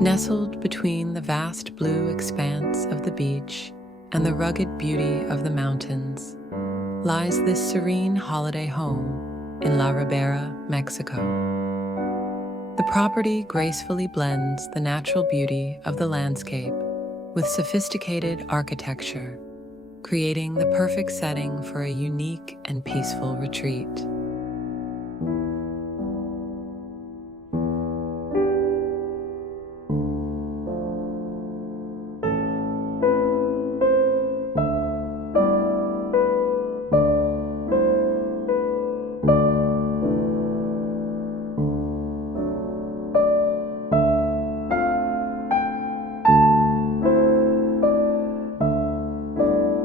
Nestled between the vast blue expanse of the beach and the rugged beauty of the mountains lies this serene holiday home in La Ribera, Mexico. The property gracefully blends the natural beauty of the landscape with sophisticated architecture, creating the perfect setting for a unique and peaceful retreat.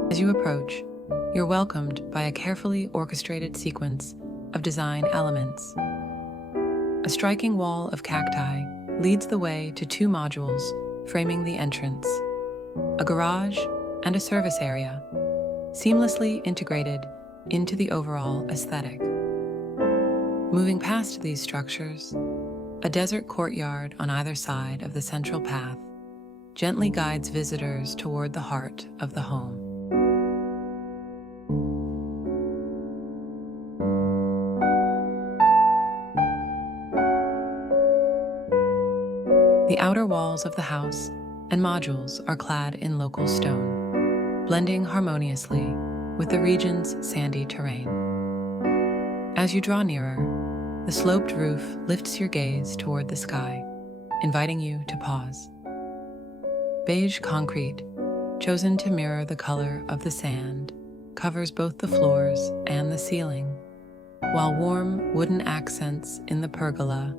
As you approach, you're welcomed by a carefully orchestrated sequence of design elements. A striking wall of cacti leads the way to two modules framing the entrance, a garage and a service area, seamlessly integrated into the overall aesthetic. Moving past these structures, a desert courtyard on either side of the central path gently guides visitors toward the heart of the home. The outer walls of the house and modules are clad in local stone, blending harmoniously with the region's sandy terrain. As you draw nearer, the sloped roof lifts your gaze toward the sky, inviting you to pause. Beige concrete, chosen to mirror the color of the sand, covers both the floors and the ceiling, while warm wooden accents in the pergola,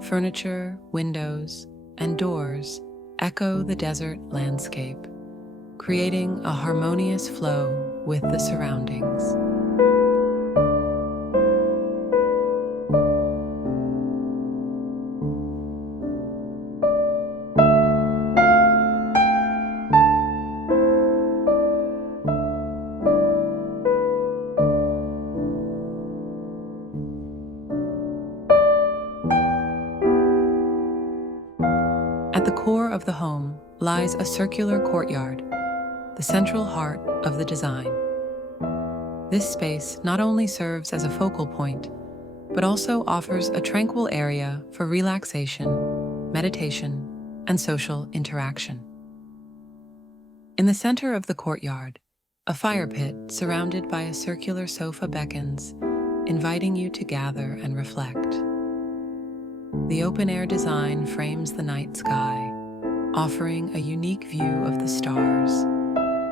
furniture, windows, and doors echo the desert landscape, creating a harmonious flow with the surroundings. At the core of the home lies a circular courtyard, the central heart of the design. This space not only serves as a focal point, but also offers a tranquil area for relaxation, meditation, and social interaction. In the center of the courtyard, a fire pit surrounded by a circular sofa beckons, inviting you to gather and reflect. The open-air design frames the night sky, offering a unique view of the stars,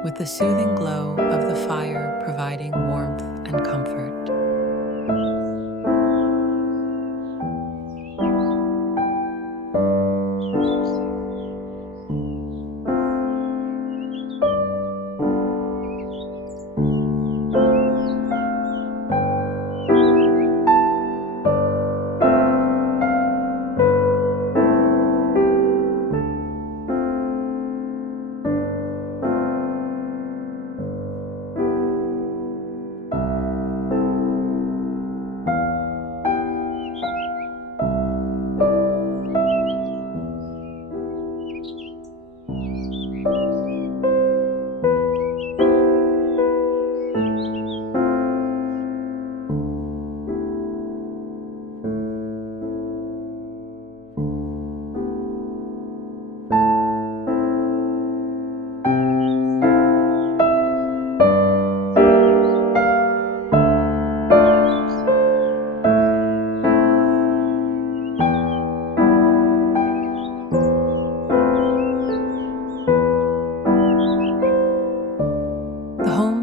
with the soothing glow of the fire providing warmth and comfort.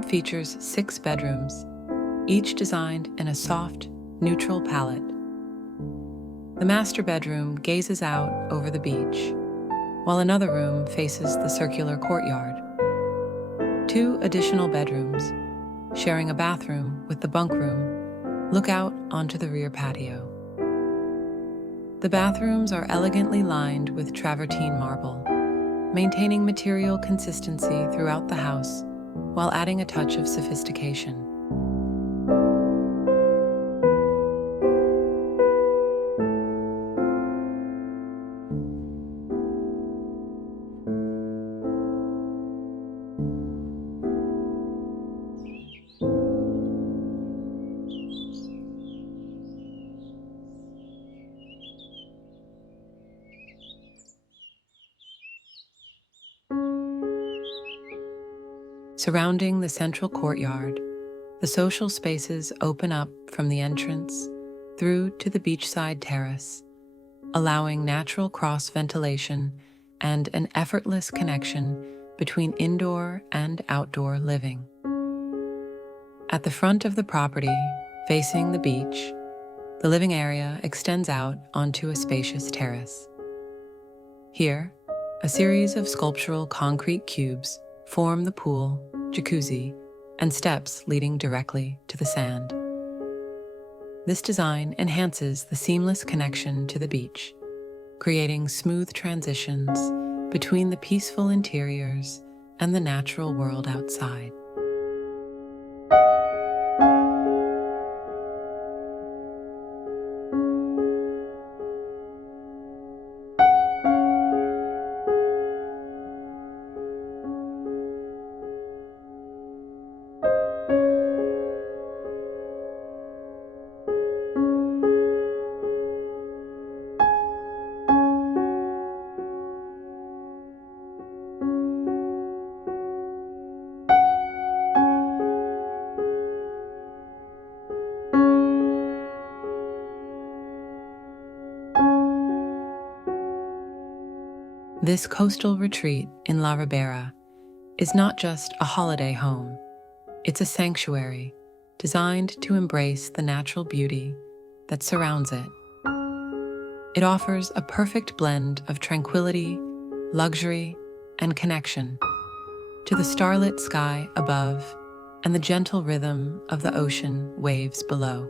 Features 6 bedrooms, each designed in a soft, neutral palette. The master bedroom gazes out over the beach, while another room faces the circular courtyard. 2 additional bedrooms, sharing a bathroom with the bunk room, look out onto the rear patio. The bathrooms are elegantly lined with travertine marble, maintaining material consistency throughout the house while adding a touch of sophistication. Surrounding the central courtyard, the social spaces open up from the entrance through to the beachside terrace, allowing natural cross-ventilation and an effortless connection between indoor and outdoor living. At the front of the property, facing the beach, the living area extends out onto a spacious terrace. Here, a series of sculptural concrete cubes form the pool, jacuzzi, and steps leading directly to the sand. This design enhances the seamless connection to the beach, creating smooth transitions between the peaceful interiors and the natural world outside. This coastal retreat in La Ribera is not just a holiday home. It's a sanctuary designed to embrace the natural beauty that surrounds it. It offers a perfect blend of tranquility, luxury, and connection to the starlit sky above and the gentle rhythm of the ocean waves below.